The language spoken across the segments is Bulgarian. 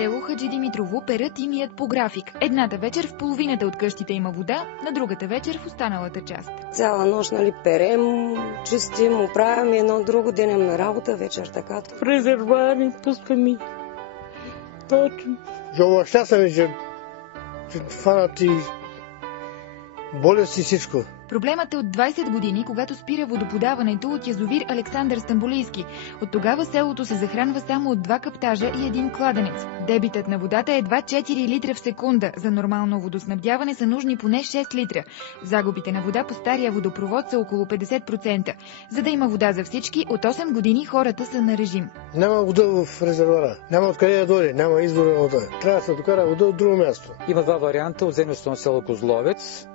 село Хаджи Димитрово перат и мият по график. Едната вечер в половината от къщите има вода, на другата вечер в останалата част. Цяла нощ, перем, чистим, оправяме едно друго, денем на работа, вечер така. В резервуари пускаме. Точно. Въобще са ми, че фанати болести и всичко. Проблемът е от 20 години, когато спира водоподаването от язовир Александър Стамболийски. От тогава селото се захранва само от 2 каптажа и 1 кладенец. Дебитът на водата е едва 4 литра в секунда. За нормално водоснабдяване са нужни поне 6 литра. Загубите на вода по стария водопровод са около 50%. За да има вода за всички, от 8 години хората са на режим. Няма вода в резервуара. Няма откъде да дойде. Няма извор на вода. Трябва да се докара вода от друго място. Има 2 варианта от землището на село Козловец.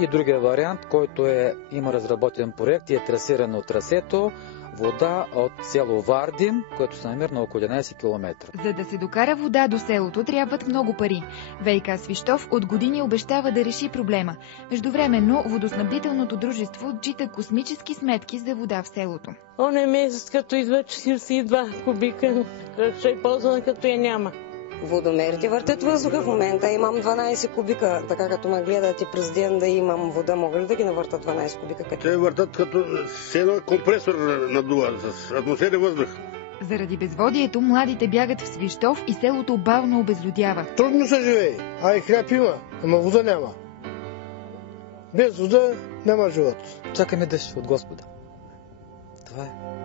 И другия вариант, който има разработен проект и е трасиран от трасето, вода от село Вардин, което се намира на около 11 км. За да се докара вода до селото, трябват много пари. ВиК Свищов от години обещава да реши проблема. Междувременно, водоснабдителното дружество отчита космически сметки за вода в селото. Он е месец, като идва 42 кубика, ще е ползвана, като я няма. Водомерите въртят въздуха. В момента имам 12 кубика. Така като ме гледат и през ден да имам вода, мога ли да ги навъртат 12 кубика? Те въртат като с едно компресор надува, с атмосферен въздух. Заради безводието, младите бягат в Свищов и селото бавно обезлюдява. Трудно се живее. И хляб има, ама вода няма. Без вода няма живот. Чакаме дъжд от Господа. Това е.